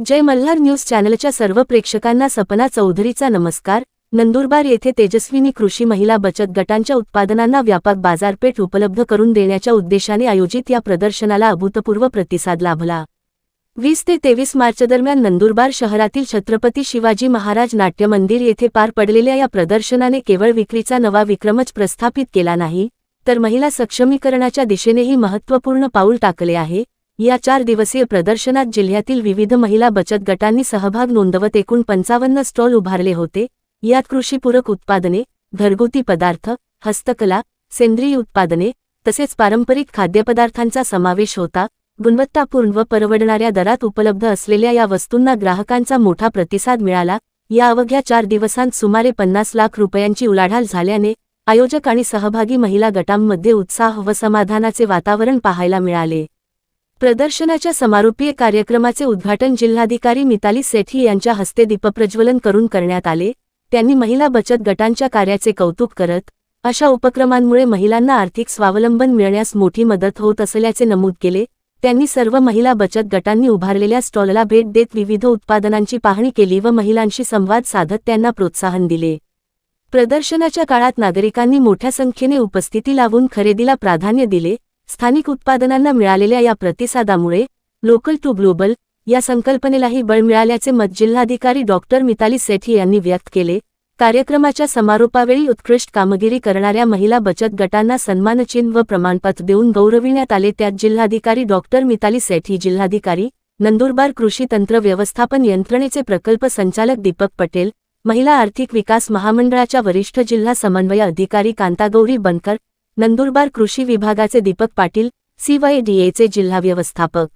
जय Malhar news चॅनलच्या सर्व प्रेक्षकांना सपना चौधरीचा नमस्कार। नंदुरबार येथे तेजस्विनी कृषी महिला बचत गटांच्या उत्पादनांना व्यापक बाजारपेठ उपलब्ध करून देण्याच्या उद्देशाने आयोजित या प्रदर्शनाला अभूतपूर्व प्रतिसाद लाभला। 20 ते 23 मार्च दरम्यान नंदुरबार शहरातील छत्रपती शिवाजी महाराज नाट्य मंदिर येथे पार पडलेल्या या प्रदर्शनाने केवळ विक्रीचा नवा विक्रमच प्रस्थापित केला नाही, तर महिला सक्षमीकरणाच्या दिशेनेही महत्त्वपूर्ण पाऊल टाकले आहे। या 4 दिवसीय प्रदर्शनात जिल्ह्यातील विविध महिला बचत गटांनी सहभाग नोंदवत एकूण 55 स्टॉल उभारले होते। यात कृषीपूरक उत्पादने, घरगुती पदार्थ, हस्तकला, सेंद्रिय उत्पादने तसेच पारंपरिक खाद्यपदार्थांचा समावेश होता। गुणवत्तापूर्ण व परवडणाऱ्या दरात उपलब्ध असलेल्या या वस्तूंना ग्राहकांचा मोठा प्रतिसाद मिळाला। या अवघ्या 4 दिवसांत सुमारे 50 लाख रुपयांची उलाढाल झाल्याने आयोजक आणि सहभागी महिला गटांमध्ये उत्साह व समाधानाचे वातावरण पाहायला मिळाले। प्रदर्शनाच्या समारोपीय कार्यक्रमाचे उद्घाटन जिल्हाधिकारी मिताली सेठी यांच्या हस्ते दीपप्रज्वलन करून करण्यात आले। त्यांनी महिला बचत गटांच्या कार्याचे कौतुक करत अशा उपक्रमांमुळे महिलांना आर्थिक स्वावलंबन मिळण्यास मोठी मदत होत असल्याचे नमूद केले। त्यांनी सर्व महिला बचत गटांनी उभारलेल्या स्टॉलला भेट देत विविध उत्पादनांची पाहणी केली व महिलांशी संवाद साधत त्यांना प्रोत्साहन दिले। प्रदर्शनाच्या काळात नागरिकांनी मोठ्या संख्येने उपस्थिती लावून खरेदीला प्राधान्य दिले। स्थानिक उत्पादनांना मिळालेल्या या प्रतिसादामुळे लोकल टू ग्लोबल या संकल्पनेलाही बळ मिळाल्याचे मत जिल्हाधिकारी डॉक्टर मिताली सेठी यांनी व्यक्त केले। कार्यक्रमाच्या समारोपावेळी उत्कृष्ट कामगिरी करणाऱ्या महिला बचत गटांना सन्मानचिन्ह व प्रमाणपत्र देऊन गौरविण्यात आले। त्यात जिल्हाधिकारी डॉक्टर मिताली सेठी, जिल्हाधिकारी नंदुरबार कृषी तंत्र व्यवस्थापन यंत्रणेचे प्रकल्प संचालक दीपक पटेल, महिला आर्थिक विकास महामंडळाच्या वरिष्ठ जिल्हा समन्वय अधिकारी कांतागौरी बनकर, नंदुरबार कृषी विभागाचे दीपक पाटील, CYDAचे जिल्हा व्यवस्थापक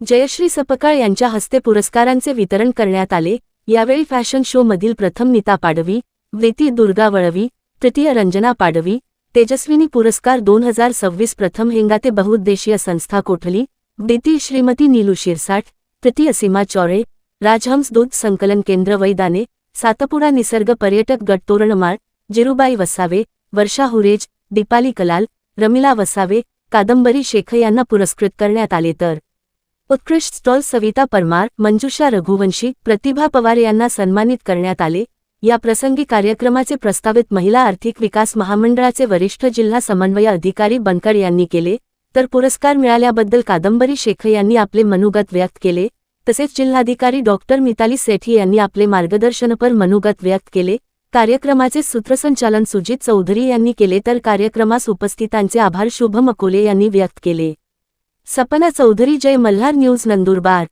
जयश्री सपकाळ यांच्या हस्ते पुरस्कारांचे वितरण करण्यात आले। यावेळी फॅशन शो मधील प्रथम नीता पाडवी, द्वितीय दुर्गा वळवी, तृतीय रंजना पाडवी, तेजस्विनी पुरस्कार 2026 प्रथम हेंगाते बहुउद्देशीय संस्था कोठली, द्वितीय श्रीमती नीलू शिरसाट, तृतीय सीमा चौरे, राजहंस दूध संकलन केंद्र वैदाने, सातपुडा निसर्ग पर्यटक गट तोरणमाळ, जिरुबाई वसावे, वर्षा हुरेज, दीपाली कलाल, रमिला वसावे, कादंबरी शेख यांना पुरस्कृत करण्यात आले। तर उत्कृष्ट स्टॉल सविता परमार, मंजुषा रघुवंशी, प्रतिभा पवार यांना सन्मानित करण्यात आले। या प्रसंगी कार्यक्रमाचे प्रस्तावित महिला आर्थिक विकास महामंडळाचे वरिष्ठ जिल्हा समन्वय अधिकारी बनकर यांनी केले। तर पुरस्कार मिळाल्याबद्दल कादंबरी शेख यांनी आपले मनोगत व्यक्त केले। तसेच जिल्हाधिकारी डॉक्टर मिताली सेठी यांनी आपले मार्गदर्शनपर मनोगत व्यक्त केले। कार्यक्रमाचे सूत्रसंचालन सुजित चौधरी यांनी केले, तर कार्यक्रमास उपस्थितांचे आभार शुभम अकोले यांनी व्यक्त केले। सपना चौधरी, जय मल्हार न्यूज, नंदुरबार।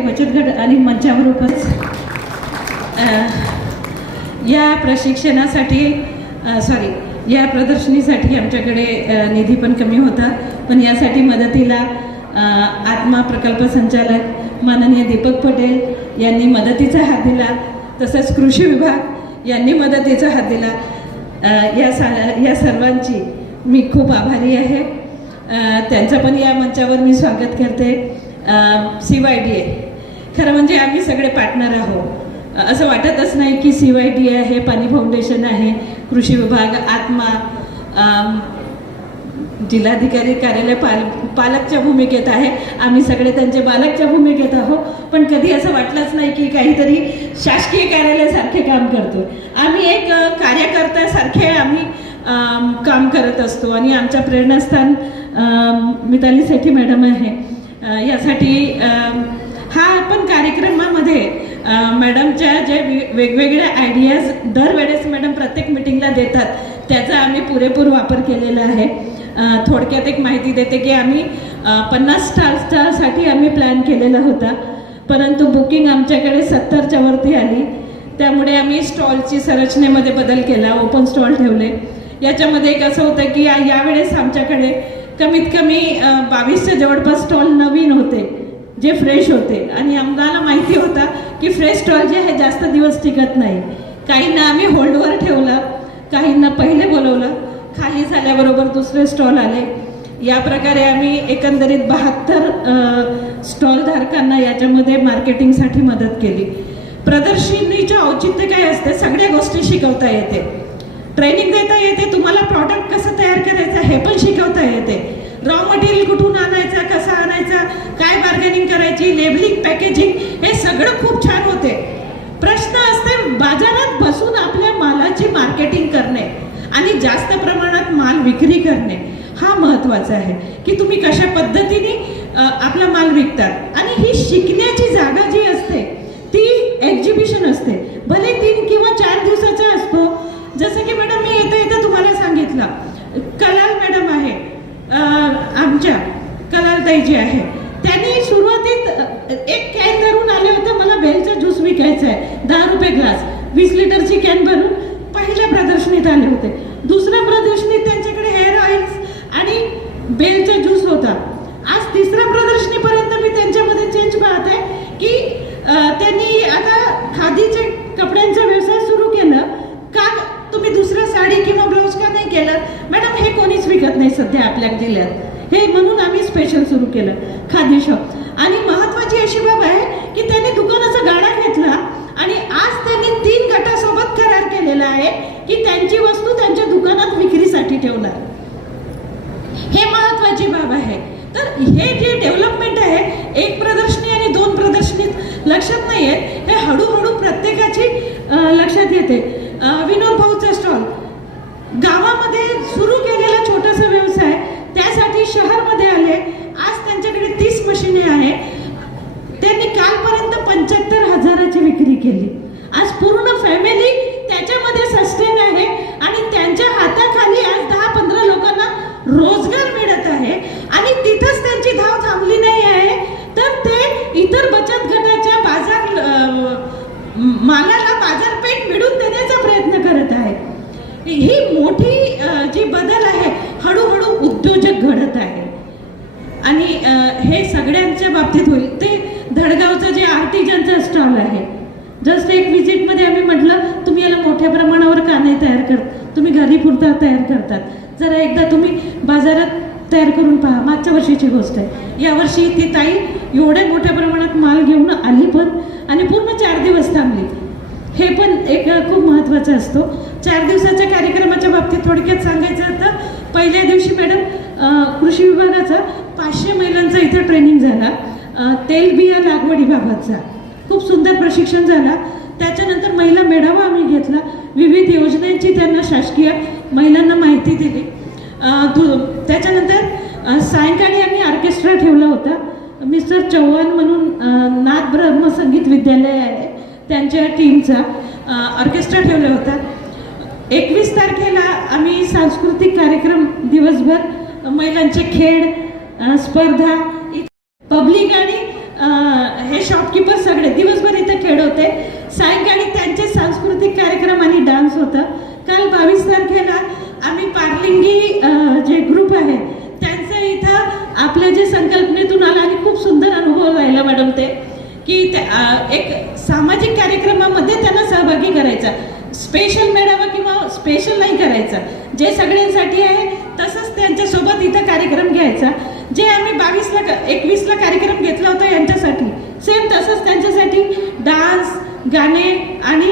बचत गट आणि मंचावरूनच या प्रशिक्षणासाठी या प्रदर्शनीसाठी आमच्याकडे निधी पण कमी होता, पण यासाठी मदतीला आत्मा प्रकल्प संचालक माननीय दीपक पटेल यांनी मदतीचा हात दिला। तसंच कृषी विभाग यांनी मदतीचा हात दिला। या सर्वांची मी खूप आभारी आहे। त्यांचं पण या मंचावर मी स्वागत करते। CYDA खरं म्हणजे आम्ही सगळे पार्टनर आहोत। असं वाटतच नाही की CYDA आहे, पाणी फाउंडेशन आहे, कृषी विभाग, आत्मा, जिल्हाधिकारी कार्यालय पालकच्या भूमिकेत आहे, आम्ही सगळे त्यांचे बालकच्या भूमिकेत आहोत, पण कधी असं वाटलंच नाही की काहीतरी शासकीय कार्यालयासारखे काम करतो. आम्ही एक कार्यकर्त्यासारखे आम्ही काम करत असतो आणि आमच्या प्रेरणास्थान मिताली सेठी मॅडम आहे. यासाठी हा आपण कार्यक्रमामध्ये मॅडमच्या जे वेगवेगळ्या आयडियाज दरवेळेस मॅडम प्रत्येक मिटिंगला देतात त्याचा आम्ही पुरेपूर वापर केलेला आहे. थोडक्यात एक माहिती देते की आम्ही 50 स्टॉलसाठी आम्ही प्लॅन केलेला होता, परंतु बुकिंग आमच्याकडे 70च्या वरती आली. त्यामुळे आम्ही स्टॉलची संरचनेमध्ये बदल केला, ओपन स्टॉल ठेवले. याच्यामध्ये एक असं होतं की यावेळेस आमच्याकडे कमीत कमी 22च्या जवळपास स्टॉल नवीन होते जे फ्रेश होते आणि आम्हाला माहिती होता की फ्रेश स्टॉल जे आहे जास्त दिवस टिकत नाही. काहींना आम्ही होल्डवर ठेवलं, काहींना पहिले बोलवलं, खाली झाल्याबरोबर दुसरे स्टॉल आले. या प्रकारे आम्ही एकंदरीत 72 स्टॉल धारकांना याच्यामध्ये मार्केटिंगसाठी मदत केली. प्रदर्शनीचे औचित्य काय असते, सगळ्या गोष्टी शिकवता येते, ट्रेनिंग देता येते, तुम्हाला प्रॉडक्ट कसं तयार करायचं हे पण शिकवता येते, रॉ मटेरियल कुठून आणायचं, कसं आणायचं, काय बार्गेनिंग करायची, लेबलिंग, पॅकेजिंग, हे सगळं खूप छान होते. प्रश्न असते बाजारात बसून आपल्या मालाची मार्केटिंग करणे आणि जास्त प्रमाणात माल विक्री करणे, हा महत्त्वाचा आहे की तुम्ही कशा पद्धतीने आपला माल विकतात. आणि ही शिकण्याची जागा जी असते ती एक्झिबिशन असते, भले 3 किंवा 4 दिवसाचा असतो. जसं की मॅडम मी येता तुम्हाला सांगितलं, कलाल मॅडम आहे आमच्या, कलालताई जी आहे, त्यांनी सुरुवातीत एक कॅन धरून आले होते, मला बेलचा ज्यूस विकायचा आहे 10 रुपये ग्लास, 20 लिटरची कॅन भरून पहिल्या प्रदर्शनीत आले होते. दुसऱ्या प्रदर्शनीत त्यांच्याकडे हेअर ऑइल्स आणि बेलचा ज्यूस होता. आज तिसऱ्या प्रदर्शनीपर्यंत मी त्यांच्यामध्ये चेंज पाहते की त्यांनी आता खादीचे कपड्यांचा व्यवसाय सुरू केलं. का तुम्ही दुसरं साडी किंवा ब्लाऊज का नाही केलं मॅडम, हे कोणीच विकत नाही सध्या आपल्या जिल्ह्यात, हे म्हणून आम्ही स्पेशल सुरू केलं खादी शॉप. आणि महत्त्वाची अशी बाब आहे की त्यांनी दुकानाचा गाडा घेतला आणि आज त्यांनी 3 गटासोबत करार केलेला आहे की त्यांची वस्तू त्यांच्या दुकानात विक्रीसाठी ठेवणार. हे महत्त्वाची बाब आहे. तर हे जे डेव्हलपमेंट आहे, एक प्रदर्शनी आणि 2 प्रदर्शनीत लक्षात नाही येत, हे हळूहळू प्रत्येकाची लक्षात येते. विनोद भाऊचा स्टॉल गावामध्ये सुरू केलेला छोटासा व्यवसाय, त्यासाठी शहरमध्ये आले. आज त्यांच्याकडे 30 मशीने आहे. त्यांनी कालपर्यंत 75,000ची विक्री केली. आज पूर्ण फॅमिली त्याच्यामध्ये सस्टेन आहे आणि त्यांच्या हाताखाली आज 10-15 लोकांना रोजगार मिळत आहे. आणि तिथंच त्यांची धाव थांबली नाही आहे, तर ते इतर बचत गटाच्या मालाला बाजारपेठ मिळवून देण्याचा प्रयत्न करत आहे. ही मोठी जी बदल आहे, हळूहळू उद्योजक घडत आहे आणि हे सगळ्यांच्या बाबतीत होईल. ते धडगावचं जे आर्टिजनचा स्टॉल आहे, जस्ट एक विजिटमध्ये आम्ही म्हटलं तुम्ही याला मोठ्या प्रमाणावर का नाही तयार करत, तुम्ही घरी पुरता तयार करतात, जरा एकदा तुम्ही बाजारात तयार करून पहा. मागच्या वर्षीची गोष्ट आहे, यावर्षी ती ताई एवढ्या मोठ्या प्रमाणात माल घेऊन आली पण आणि पूर्ण 4 दिवस थांबली. हे पण एक खूप महत्त्वाचं असतो. 4 दिवसाच्या कार्यक्रमाच्या बाबतीत थोडक्यात सांगायचं तर पहिल्या दिवशी मॅडम कृषी विभागाचा 500 महिलांचा इथं ट्रेनिंग झाला, तेलबिया लागवडीबाबतचा खूप सुंदर प्रशिक्षण झाला. त्याच्यानंतर महिला मेळावा आम्ही घेतला, विविध योजनांची त्यांना शासकीय महिलांना माहिती दिली. त्याच्यानंतर सायंकाळी आम्ही ऑर्केस्ट्रा ठेवला होता. मिस्टर चव्हाण म्हणून नाथ ब्रह्म संगीत विद्यालय आहे, त्यांच्या टीमचा ऑर्केस्ट्रा ठेवला होता. 21 तारखेला आम्ही सांस्कृतिक कार्यक्रम दिवसभर, महिलांचे खेळ स्पर्धा, पब्लिक आणि हे शॉपकीपर सगळे दिवसभर इथं खेळ होते. सायंकाळी त्यांचे सांस्कृतिक कार्यक्रम आणि डान्स होता. काल 22 तारखेला आम्ही पारलिंगी जे ग्रुप आहे त्यांचं इथं आपल्या जे संकल्पनेतून आला आणि खूप सुंदर अनुभव राहिला मॅडम, ते की एक सामाजिक कार्यक्रमामध्ये त्यांना सहभागी करायचा, स्पेशल मेळावा किंवा स्पेशल नाही करायचा, जे सगळ्यांसाठी आहे तसंच त्यांच्यासोबत इथं कार्यक्रम घ्यायचा. जे आम्ही 21ला कार्यक्रम घेतला होता यांच्यासाठी सेम तसंच त्यांच्यासाठी डान्स, गाणे आणि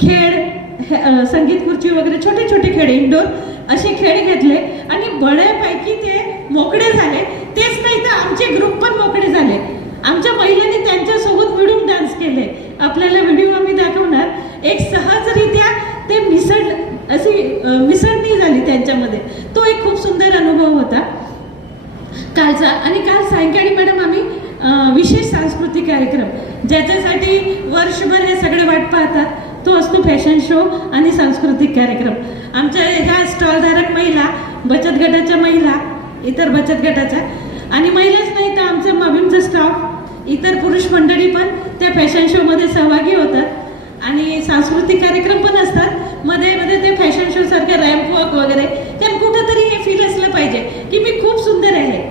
खेळ संगीत खुर्ची वगैरे छोटे छोटे खेळ इंडोर असे खेळ घेतले आणि बऱ्यापैकी ते मोकळे झाले. तेच नाही तर आमचे ग्रुप पण मोकळे झाले. आमच्या महिलांनी त्यांच्यासोबत मिळून डान्स केले. आपल्याला व्हिडिओ आम्ही दाखवणार. एक सहजरित्या ते मिसळणी झाली त्यांच्यामध्ये. तो एक खूप सुंदर अनुभव होता कालचा. आणि काल सायंकाळी मॅडम आम्ही विशेष सांस्कृतिक कार्यक्रम ज्याच्यासाठी वर्षभर हे सगळे वाट पाहतात, तो असतो फॅशन शो आणि सांस्कृतिक कार्यक्रम. आमच्या ह्या स्टॉलधारक महिला, बचत गटाच्या महिला, इतर बचत गटाच्या आणि महिलाच नाही तर आमचं माविमचा स्टाफ, इतर पुरुष मंडळी पण त्या फॅशन शोमध्ये सहभागी होतात आणि सांस्कृतिक कार्यक्रम पण असतात. मध्ये मध्ये ते फॅशन शो सारखे रॅम्प वॉक वगैरे, कारण कुठंतरी हे फील असलं पाहिजे की मी खूप सुंदर आहे.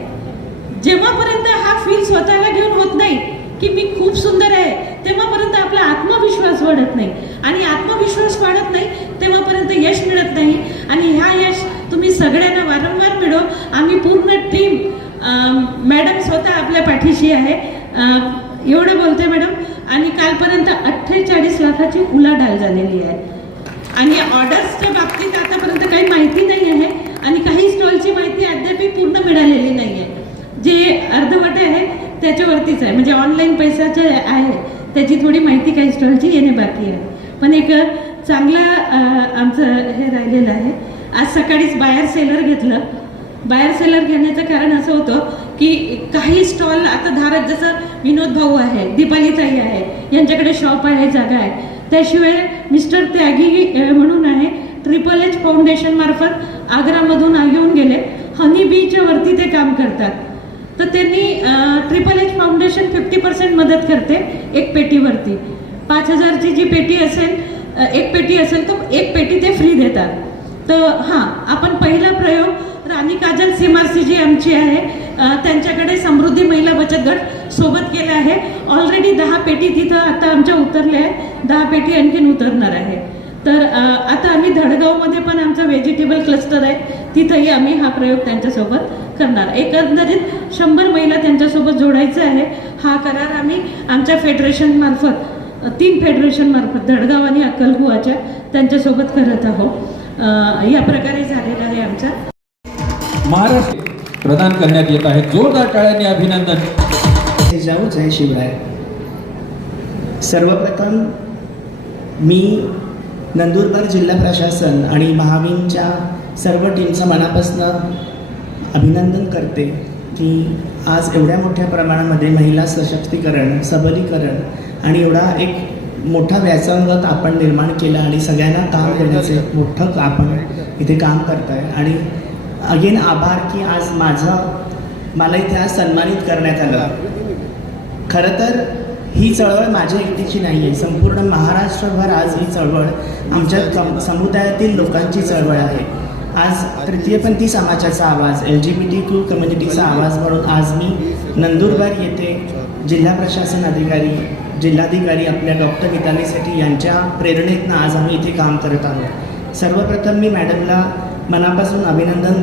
जेव्हापर्यंत हा फील स्वतःला घेऊन होत नाही की मी खूप सुंदर आहे, तेव्हापर्यंत आपला आत्मविश्वास वाढत नाही आणि आत्मविश्वास वाढत नाही तेव्हापर्यंत यश मिळत नाही. आणि ह्या यश तुम्ही सगळ्यांना वारंवार मिळो. आम्ही पूर्ण टीम, मॅडम स्वतः आपल्या पाठीशी आहे. एवढं बोलते मॅडम. आणि कालपर्यंत 48 लाखाची उलाढाल झालेली आहे आणि ऑर्डर्सच्या बाबतीत आतापर्यंत काही माहिती नाही आहे आणि काही स्टॉलची माहिती अद्याप पूर्ण मिळालेली नाही आहे. जे अर्धवट आहे त्याच्यावरतीच आहे, म्हणजे ऑनलाईन पैशाचे आहे त्याची थोडी माहिती काही स्टॉलची येणे बाकी आहे. पण एक चांगला आमचं हे राहिलेलं आहे. आज सकाळीच बायर सेलर घेतलं. बायर सेलर घेण्याचं कारण असं होतं की काही स्टॉल आता धारक, जसं विनोद भाऊ आहे, दीपालीताई आहे, यांच्याकडे शॉप आहे, जागा आहे. त्याशिवाय मिस्टर त्यागी म्हणून आहे, HHH फाउंडेशन मार्फत आग्रामधून येऊन गेले. हनी बीच्या वरती ते काम करतात. तर त्यांनी HHH फाउंडेशन 50% मदत करते एक पेटीवरती. 5,000ची जी पेटी असेल, एक पेटी असेल तर एक पेटी ते फ्री देतात. तर हां, आपण पहिला प्रयोग राणी काजल सीमारसी जी आमची आहे त्यांच्याकडे समृद्धी महिला बचत गट सोबत केला आहे. ऑलरेडी 10 पेटी तिथं आता आमच्या उतरल्या आहेत. 10 पेटी आणखीन उतरणार आहे. तर आता आम्ही धडगावमध्ये पण आमचा व्हेजिटेबल क्लस्टर आहे, तिथंही आम्ही हा प्रयोग त्यांच्यासोबत करणार. एकंदरीत 100 महिला त्यांच्यासोबत जोडायचं आहे. हा करार आम्ही आमच्या फेडरेशन मार्फत, 3 फेडरेशन मार्फत, धडगाव आणि अक्कलकुवाच्या, त्यांच्यासोबत करत आहोत. या प्रकारे झालेला आहे आमचा महाराष्ट्र प्रदान करण्यात येत आहे. जोरदार टाळ्यांनी अभिनंदन. जाऊ जय शिवराय. सर्वप्रथम मी नंदुरबार जिल्हा प्रशासन आणि महाविमच्या सर्व टीमचं मनापासून अभिनंदन करते की आज एवढ्या मोठ्या प्रमाणामध्ये महिला सशक्तीकरण, सबलीकरण आणि एवढा एक मोठा व्यासंगत आपण निर्माण केला आणि सगळ्यांना काम देण्याचे मोठं आपण इथे काम करताय. आणि अगेन आभार की आज मला इथे आज सन्मानित करण्यात आलं. खरं तर ही चळवळ माझ्या एकटीची नाही आहे, संपूर्ण महाराष्ट्रभर आज ही चळवळ आमच्या समुदायातील लोकांची चळवळ आहे. आज तृतीयपंथी समाजाचा आवाज, LGBTQ कम्युनिटीचा आवाज म्हणून आज मी नंदुरबार येथे जिल्हा प्रशासन अधिकारी, जिल्हाधिकारी आपल्या डॉक्टर मिताली सेठी यांच्या प्रेरणेतनं आज आम्ही इथे काम करत आहोत. सर्वप्रथम मी मॅडमला मनापासून अभिनंदन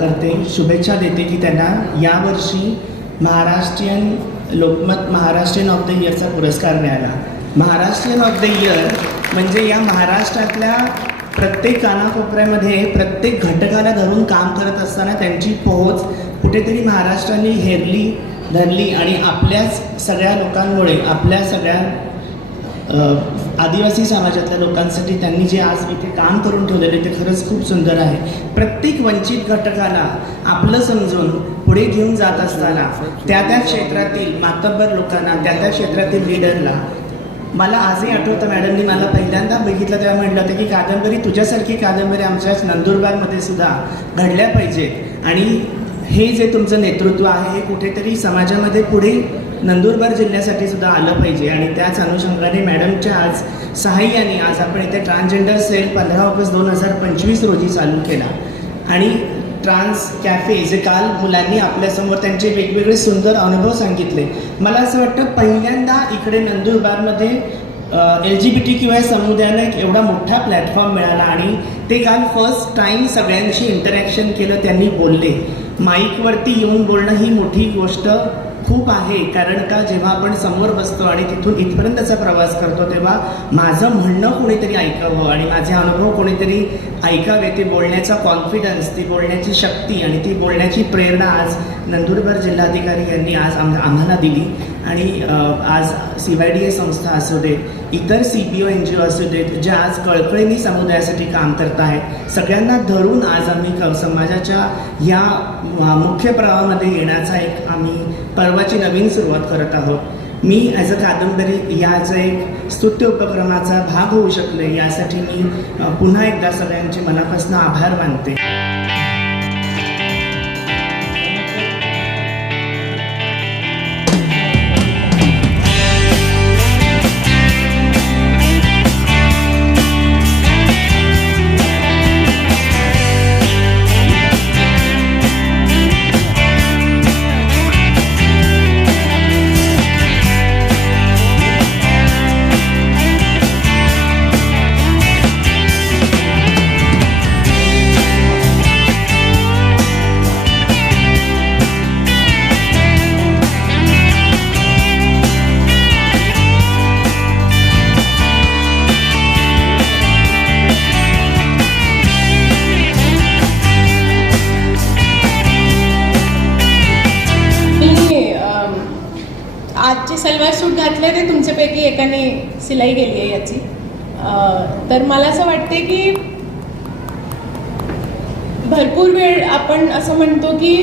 करते, शुभेच्छा देते की त्यांना यावर्षी महाराष्ट्रीयन लोकमत महाराष्ट्रीयन ऑफ द इयरचा पुरस्कार मिळाला. महाराष्ट्रीयन ऑफ द इयर म्हणजे या महाराष्ट्रातल्या प्रत्येक कानाकोपऱ्यामध्ये प्रत्येक घटकाला धरून काम करत असताना त्यांची पोहोच कुठेतरी महाराष्ट्राने हेरली, धरली आणि आपल्याच सगळ्या लोकांमुळे, आपल्या सगळ्या आदिवासी समाजातल्या लोकांसाठी त्यांनी जे आज इथे काम करून ठेवलेले ते खरंच खूप सुंदर आहे. प्रत्येक वंचित घटकाला आपलं समजून पुढे घेऊन जात असताना त्या क्षेत्रातील मातब्बर लोकांना, त्या क्षेत्रातील लीडरला, मला आजही आठवतं मॅडमनी मला पहिल्यांदा बघितलं तेव्हा म्हटलं होतं की कादंबरी, तुझ्यासारखी कादंबरी आमच्याच नंदुरबारमध्ये सुद्धा घडल्या पाहिजेत आणि हे जे तुमचं नेतृत्व आहे हे कुठेतरी समाजामध्ये पुढे नंदुरबार जिल्ह्यासाठी सुद्धा आलं पाहिजे. आणि त्याच अनुषंगाने मॅडमच्या आज सहाय्याने आज आपण इथे ट्रान्सजेंडर सेल 15 ऑगस्ट 2025 रोजी चालू केला. आणि ट्रान्स कॅफे जे काल मुलांनी आपल्यासमोर त्यांचे वेगवेगळे सुंदर अनुभव सांगितले. मला असं वाटतं पहिल्यांदा इकडे नंदुरबारमध्ये LGBTQI समुदायाला एक एवढा मोठा प्लॅटफॉर्म मिळाला आणि ते काल फर्स्ट टाईम सगळ्यांशी इंटरॅक्शन केलं, त्यांनी बोलले. माईकवरती येऊन बोलणं ही मोठी गोष्ट खूप आहे. कारण का जेव्हा आपण समोर बसतो आणि तिथून इथपर्यंतचा प्रवास करतो तेव्हा माझं म्हणणं कोणीतरी ऐकावं आणि माझे अनुभव कोणीतरी ऐकावे. ते बोलण्याचा कॉन्फिडन्स, ती बोलण्याची शक्ती आणि ती बोलण्याची प्रेरणा आज नंदुरबार जिल्हाधिकारी यांनी आज आम्हाला दिली. आणि आज CYDA संस्था असू दे, इतर CPO NGO असू देत, ज्या आज कळकळीने समुदायासाठी काम करत आहेत, सगळ्यांना धरून आज आम्ही समाजाच्या या मुख्य प्रवाहामध्ये येण्याचा एक आम्ही पर्वाची नवीन सुरुवात करत आहोत. मी ॲज अ कादंबरी याचा एक स्तुत्य उपक्रमाचा भाग होऊ शकले यासाठी मी पुन्हा एकदा सगळ्यांचे मनापासून आभार मानते. आज जे सलवार सूट घातले ते तुमच्यापैकी एकाने सिलाई केली आहे याची. तर मला असं वाटते की भरपूर वेळ आपण असं म्हणतो की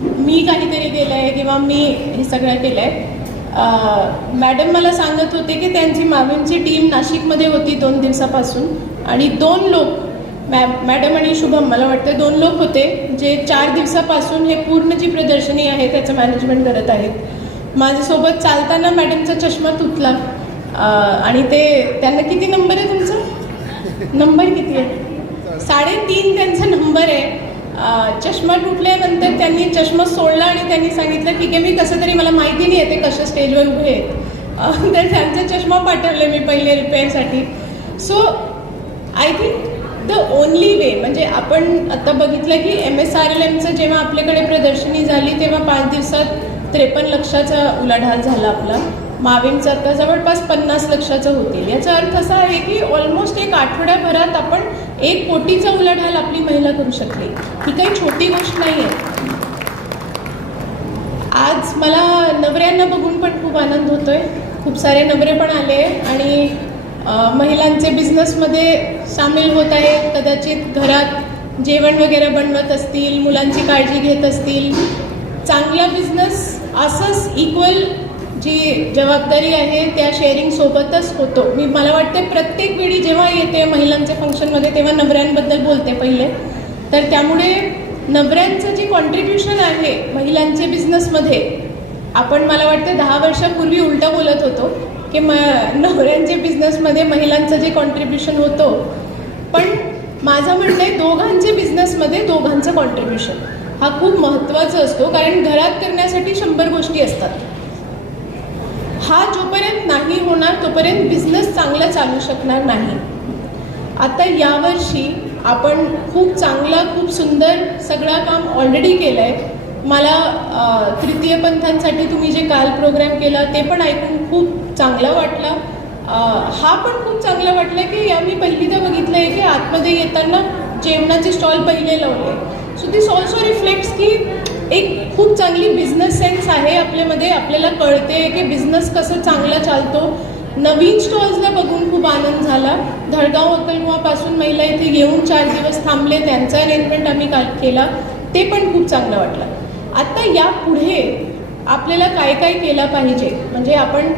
मी काहीतरी केलं आहे किंवा मी हे सगळं केलं आहे. मॅडम मला सांगत होते की त्यांची मावींची टीम नाशिकमध्ये होती 2 दिवसापासून आणि 2 लोक मॅडम आणि शुभम मला वाटतं 2 लोक होते जे 4 दिवसापासून हे पूर्ण जी प्रदर्शनी आहे त्याचं मॅनेजमेंट करत आहेत. माझ्यासोबत चालताना मॅडमचा चष्मा तुटला आणि ते त्यांना किती नंबर आहे तुमचा? नंबर किती आहे? 3.5 त्यांचा नंबर आहे. चष्मा तुटल्यानंतर त्यांनी चष्मा सोडला आणि त्यांनी सांगितलं ठीक आहे मी कसं तरी मला माहिती नाही आहे ते कशा स्टेजवर उभे आहेत तर त्यांचा चष्मा पाठवले मी पहिले रिपेअरसाठी. So I think the only way म्हणजे आपण आता बघितलं की MSRLMचं जेव्हा आपल्याकडे प्रदर्शनी झाली तेव्हा 5 दिवसात 53 लक्षाचा उलाढाल झाला आपला. माविमचं आता जवळपास 50 लक्षाचं होतील. याचा अर्थ असा आहे की ऑलमोस्ट एक आठवड्याभरात आपण 1 कोटीचा उलाढाल आपली महिला करू शकली. ही काही छोटी गोष्ट नाही आहे. आज मला नवऱ्यांना बघून पण खूप आनंद होतोय. खूप सारे नवरे पण आले आणि महिलांचे बिझनेसमध्ये सामील होत आहेत. कदाचित घरात जेवण वगैरे बनवत असतील, मुलांची काळजी घेत असतील. चांगला बिझनेस असंच इक्वल जी जबाबदारी आहे त्या शेअरिंगसोबतच होतो. मला वाटते प्रत्येक वेळी जेव्हा येते महिलांच्या फंक्शनमध्ये तेव्हा नवऱ्यांबद्दल बोलते पहिले. तर त्यामुळे नवऱ्यांचं जे कॉन्ट्रीब्युशन आहे महिलांच्या बिझनेसमध्ये आपण मला वाटतं 10 वर्षापूर्वी उलटं बोलत होतो की नवऱ्यांच्या बिझनेसमध्ये महिलांचं जे कॉन्ट्रीब्युशन होतं. पण माझं म्हणणं आहे दोघांच्या बिझनेसमध्ये दोघांचं कॉन्ट्रीब्युशन हा खूप महत्त्वाचा असतो. कारण घरात करण्यासाठी 100 गोष्टी असतात. हा जोपर्यंत नाही होणार तोपर्यंत बिझनेस चांगला चालू शकणार नाही. आता यावर्षी आपण खूप चांगला खूप सुंदर सगळं काम ऑलरेडी केलं आहे. मला तृतीय पंथांसाठी तुम्ही जे काल प्रोग्राम केला ते पण ऐकून खूप चांगला वाटला. हा पण खूप चांगला वाटला की मी पहिल्यांदा बघितलं आहे की आतमध्ये येताना जेवणाचे स्टॉल पहिले लावले. सो दिस ऑल्सो रिफ्लेक्ट्स की एक खूप चांगली बिझनेस सेन्स आहे आपल्यामध्ये. आपल्याला कळते की बिझनेस कसं चांगला चालतो. नवीन स्टॉल्सला बघून खूप आनंद झाला. धडगाव अक्कलकुवापासून महिला इथे येऊन 4 दिवस थांबले, त्यांचा अरेंजमेंट आम्ही काल केला, ते पण खूप चांगलं वाटलं. आता यापुढे आपल्याला काय काय केलं पाहिजे म्हणजे आपण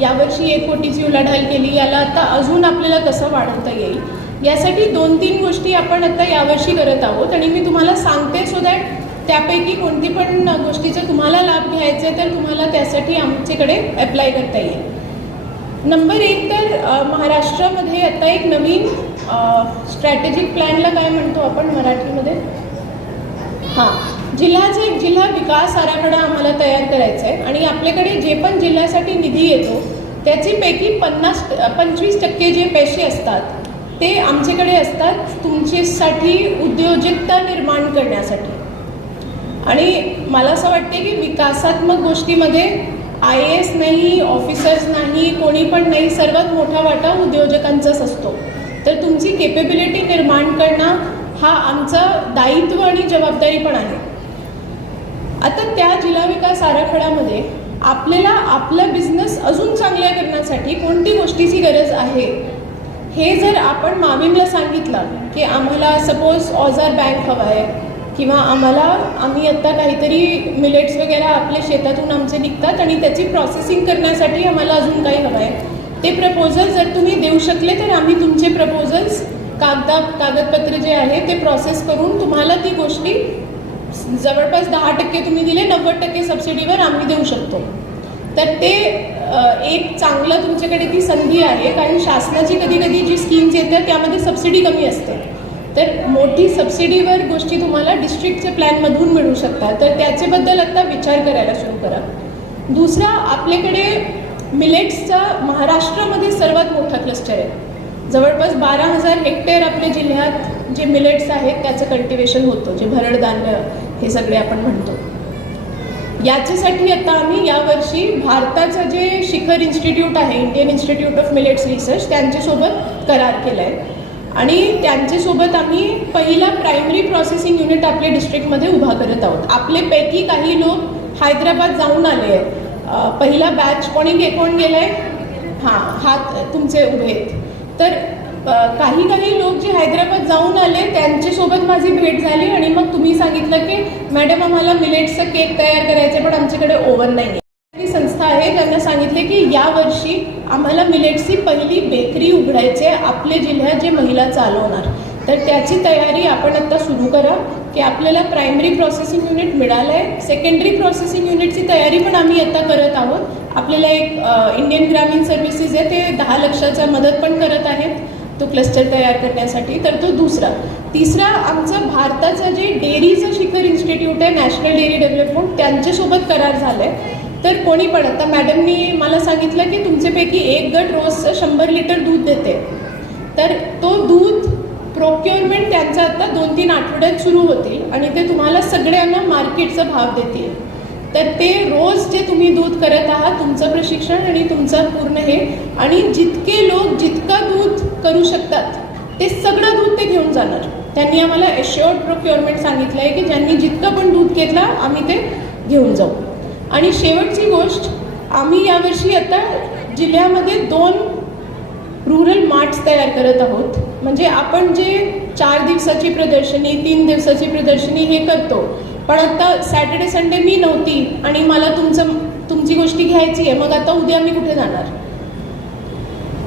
यावर्षी 1 कोटीची उलाढाल केली, याला आता अजून आपल्याला कसं वाढवता येईल यासाठी 2-3 गोष्टी आपण आता यावर्षी करत आहोत आणि मी तुम्हाला सांगते सो दॅट त्यापैकी कोणती पण गोष्टीचा तुम्हाला लाभ घ्यायचा आहे तर तुम्हाला त्यासाठी आमच्याकडे अप्लाय करता येईल. नंबर 1 तर महाराष्ट्रामध्ये आता एक नवीन स्ट्रॅटेजिक प्लॅनला काय म्हणतो आपण मराठीमध्ये जिल्ह्याचा एक जिल्हा विकास आराखडा आम्हाला तयार करायचा आहे आणि आपल्याकडे जे पण जिल्ह्यासाठी निधी येतो त्याचे पैकी 25% जे पैसे असतात ते आमच्याकडे असतात तुमच्यासाठी उद्योजकता निर्माण करण्यासाठी. आणि मला असं वाटते की विकासात्मक गोष्टीमध्ये IAS नाही, ऑफिसर्स नाही, कोणी पण नाही, सर्वात मोठा वाटा उद्योजकांचाच असतो. तर तुमची केपेबिलिटी निर्माण करणं हा आमचा दायित्व आणि जबाबदारी पण आहे. आता त्या जिल्हा विकास आराखड्यामध्ये आपल्याला आपला बिझनेस अजून चांगल्या करण्यासाठी कोणती गोष्टीची गरज आहे हे जर आपण माविमला सांगितलं की आम्हाला सपोज ऑजार बँक हवा आहे किंवा आम्ही आत्ता काहीतरी मिलेट्स वगैरे आपल्या शेतातून आमचे निघतात आणि त्याची प्रोसेसिंग करण्यासाठी आम्हाला अजून काही हवं आहे, ते प्रपोजल जर तुम्ही देऊ शकले तर आम्ही तुमचे प्रपोजल्स कागदपत्र जे आहे ते प्रोसेस करून तुम्हाला ती गोष्टी जवळपास 10% तुम्ही दिले, 90% सबसिडीवर आम्ही देऊ शकतो. तर ते एक चांगलं तुमच्याकडे ती संधी आहे, कारण शासनाची कधी कधी जी स्कीम्स येतात त्यामध्ये सबसिडी कमी असते. तर मोठी सबसिडीवर गोष्टी तुम्हाला डिस्ट्रिक्टच्या प्लॅनमधून मिळू शकतात. तर त्याच्याबद्दल आता विचार करायला सुरू करा. दुसरा, आपल्याकडे मिलेट्सचा महाराष्ट्रामध्ये सर्वात मोठा क्लस्टर आहे. जवळपास 12,000 हेक्टर आपल्या जिल्ह्यात जे मिलेट्स आहेत त्याचं कल्टिवेशन होतं, जे भरड धान्य हे सगळे आपण म्हणतो. याच्यासाठी आता आम्ही यावर्षी भारताचं जे शिखर इन्स्टिट्यूट आहे, Indian institute of millets research, त्यांच्यासोबत करार केला आहे आणि त्यांच्यासोबत आम्ही पहिला प्रायमरी प्रोसेसिंग युनिट आपल्या डिस्ट्रिक्टमध्ये उभा करत आहोत. आपल्यापैकी काही लोक हैदराबाद जाऊन आले आहेत. पहिला बॅच कोण गेलं आहे? हात तुमचे उभे आहेत. तर काही लोक जे हैदराबाद जाऊन आले त्यांच्यासोबत माझी भेट झाली आणि मग तुम्ही सांगितलं की मॅडम आम्हाला मिलेट्सचा केक तयार करायचं पण आमच्याकडे ओव्हन नाही आहे. ही संस्था आहे, त्यांना सांगितले की यावर्षी आम्हाला मिलेट्सची पहिली बेकरी उघडायची आहे आपल्या जिल्ह्यात, जे महिला चालवणार. तर त्याची तयारी आपण आता सुरू करा की आपल्याला प्रायमरी प्रोसेसिंग युनिट मिळालं आहे. सेकंडरी प्रोसेसिंग युनिटची तयारी पण आम्ही आता करत आहोत. आपल्याला एक इंडियन ग्रामीण सर्व्हिसेस आहे, ते 10 लक्षाचा मदत पण करत आहेत तो क्लस्टर तयार करण्यासाठी. तर तो दुसरा. तिसरा, आमचं भारताचं जे डेअरीचं शिखर इन्स्टिट्यूट आहे, नॅशनल डेअरी डेव्हलपमेंट, त्यांच्यासोबत करार झाला आहे. तर कोणी पण आता मॅडमनी मला सांगितलं की तुमच्यापैकी एक गट रोजचं 100 लिटर दूध देते. तर तो दूध प्रोक्युअरमेंट त्यांचा आता 2-3 आठवड्यात सुरू होतील आणि ते तुम्हाला सगळ्यांना मार्केटचा भाव देतील. तर ते रोज जे तुम्ही दूध करत आहात, तुमचं प्रशिक्षण आणि तुमचं पूर्ण हे, आणि जितके लोक जितका दूध करू शकतात ते सगळं दूध ते घेऊन जाणार. त्यांनी आम्हाला एश्युअर्ड प्रोक्युअरमेंट सांगितलं आहे की ज्यांनी जितकं पण दूध घेतला आम्ही ते घेऊन जाऊ. आणि शेवटची गोष्ट, आम्ही यावर्षी आता जिल्ह्यामध्ये 2 रुरल मार्ट्स तयार करत आहोत. म्हणजे आपण जे 4 दिवसाची प्रदर्शनी, 3 दिवसाची प्रदर्शनी हे करतो, पण आता सॅटर्डे संडे मी नव्हती आणि मला तुमची गोष्टी घ्यायची आहे, मग आता उद्या मी कुठे जाणार?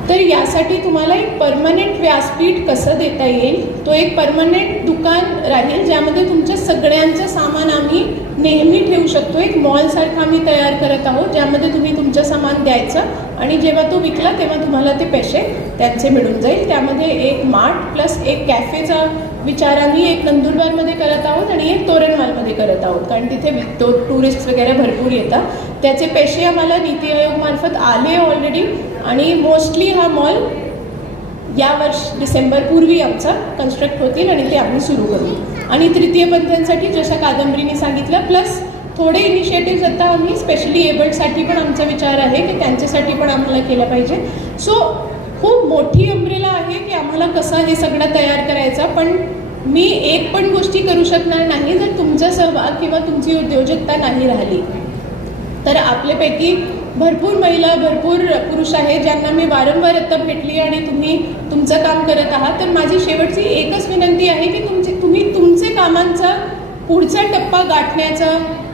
तर यासाठी तुम्हाला एक परमनंट व्यासपीठ कसं देता येईल, तो एक परमनंट दुकान राहील ज्यामध्ये तुमच्या सगळ्यांचं सामान आम्ही नेहमी ठेवू शकतो. एक मॉलसारखं आम्ही तयार करत आहोत ज्यामध्ये तुम्ही तुमचं सामान द्यायचं आणि जेव्हा तो विकला तेव्हा तुम्हाला ते पैसे त्यांचे मिळून जाईल. त्यामध्ये एक मार्ट प्लस एक कॅफेचा विचार आम्ही एक नंदुरबारमध्ये करत आहोत आणि एक तोरणमालमध्ये करत आहोत, कारण तिथे टुरिस्ट वगैरे भरपूर येतात. त्याचे पैसे आम्हाला नीती आयोगमार्फत आले ऑलरेडी आणि मोस्टली हा मॉल डिसेंबरपूर्वी आमचा कन्स्ट्रक्ट होतील आणि ते आम्ही सुरू करू. आणि तृतीयपंथीयांसाठी जसं कादंबरीने सांगितलं, प्लस थोडे इनिशिएटिव्स आता आम्ही स्पेशली एबल्डसाठी पण आमचा विचार आहे की त्यांच्यासाठी पण आम्हाला केलं पाहिजे. सो खूप मोठी अम्ब्रेला आहे की आम्हाला कसं हे सगळं तयार करायचं. पण मी एक पण गोष्टी करू शकणार नाही जर तुमचा सहभाग किंवा तुमची उद्योजकता नाही राहिली. तर आपल्यापैकी भरपूर महिला, भरपूर पुरुष आहेत ज्यांना मी वारंवार आता भेटली आणि तुम्ही तुमचं काम करत आहात. तर माझी शेवटची एकच विनंती आहे की तुम्ही तुमचे कामांचा पुढचा टप्पा गाठण्याचा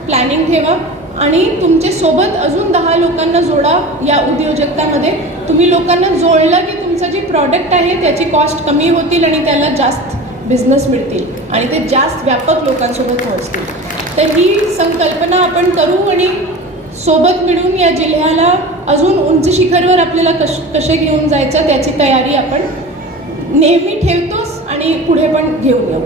प्लॅनिंग ठेवा आणि तुमच्या सोबत अजून 10 लोकांना जोडा या उद्योजकतामध्ये. तुम्ही लोकांना जोडलं की तुमचं जे प्रॉडक्ट आहे त्याची कॉस्ट कमी होतील आणि त्याला जास्त बिझनेस मिळतील आणि ते जास्त व्यापक लोकांसोबत पोहोचतील. तर ही संकल्पना आपण करू आणि सोबत मिळून या जिल्ह्याला अजून उंच शिखरवर आपल्याला कसे घेऊन जायचं त्याची तयारी आपण नेहमी ठेवतोच आणि पुढे पण घेऊन येऊ.